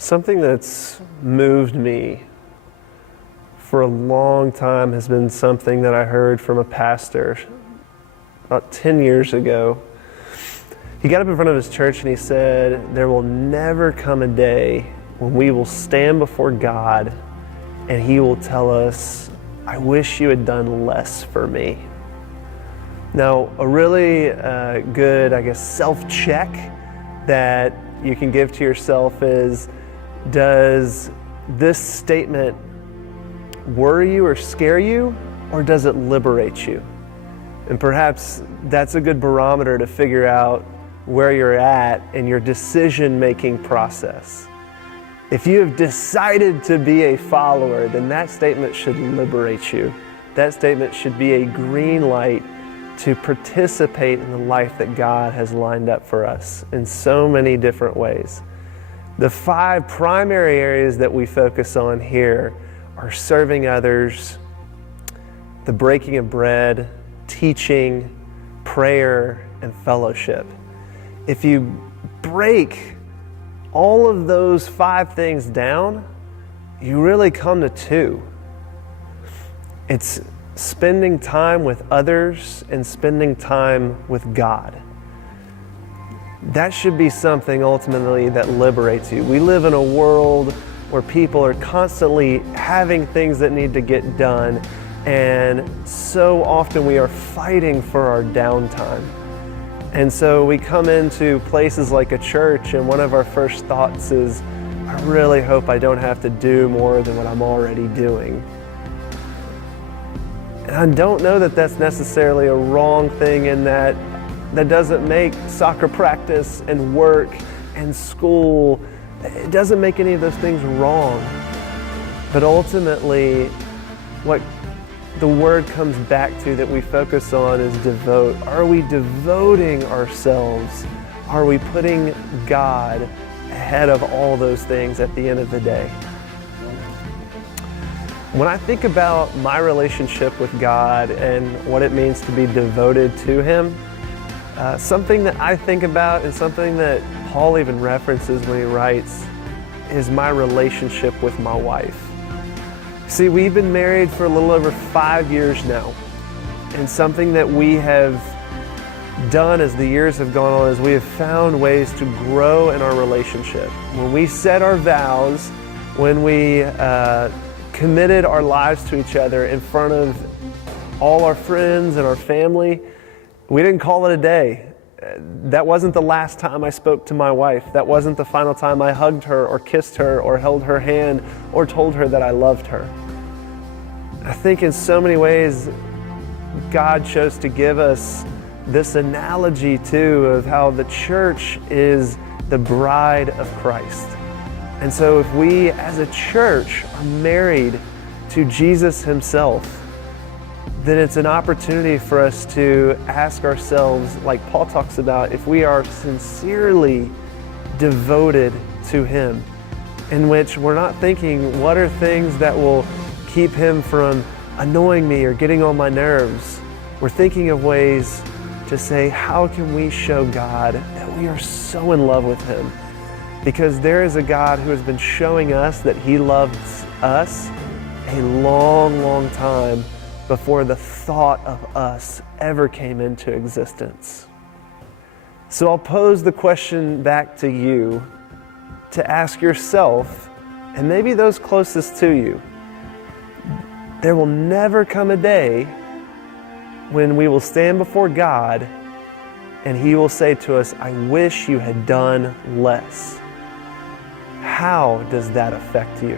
Something that's moved me for a long time has been something that I heard from a pastor about 10 years ago. He got up in front of his church and he said, "There will never come a day when we will stand before God and He will tell us, 'I wish you had done less for me.'" Now, a really good, self-check that you can give to yourself is, does this statement worry you or scare you, or does it liberate you? And perhaps that's a good barometer to figure out where you're at in your decision-making process. If you have decided to be a follower, then that statement should liberate you. That statement should be a green light to participate in the life that God has lined up for us in so many different ways. The 5 primary areas that we focus on here are serving others, the breaking of bread, teaching, prayer, and fellowship. If you break all of those 5 things down, you really come to 2. It's spending time with others and spending time with God. That should be something ultimately that liberates you. We live in a world where people are constantly having things that need to get done, and so often we are fighting for our downtime. And so we come into places like a church, and one of our first thoughts is, I really hope I don't have to do more than what I'm already doing. And I don't know that that's necessarily a wrong thing, in that doesn't make soccer practice and work and school, it doesn't make any of those things wrong. But ultimately, what the word comes back to that we focus on is devote. Are we devoting ourselves? Are we putting God ahead of all those things at the end of the day? When I think about my relationship with God and what it means to be devoted to Him, something that I think about, and something that Paul even references when he writes, is my relationship with my wife. See, we've been married for a little over 5 years now, and something that we have done as the years have gone on is we have found ways to grow in our relationship. When we set our vows, when we committed our lives to each other in front of all our friends and our family, we didn't call it a day. That wasn't the last time I spoke to my wife. That wasn't the final time I hugged her or kissed her or held her hand or told her that I loved her. I think in so many ways, God chose to give us this analogy too of how the church is the bride of Christ. And so if we as a church are married to Jesus Himself, then it's an opportunity for us to ask ourselves, like Paul talks about, if we are sincerely devoted to Him, in which we're not thinking, what are things that will keep Him from annoying me or getting on my nerves? We're thinking of ways to say, how can we show God that we are so in love with Him? Because there is a God who has been showing us that He loves us a long, long time before the thought of us ever came into existence. So I'll pose the question back to you to ask yourself, and maybe those closest to you, there will never come a day when we will stand before God and He will say to us, "I wish you had done less." How does that affect you?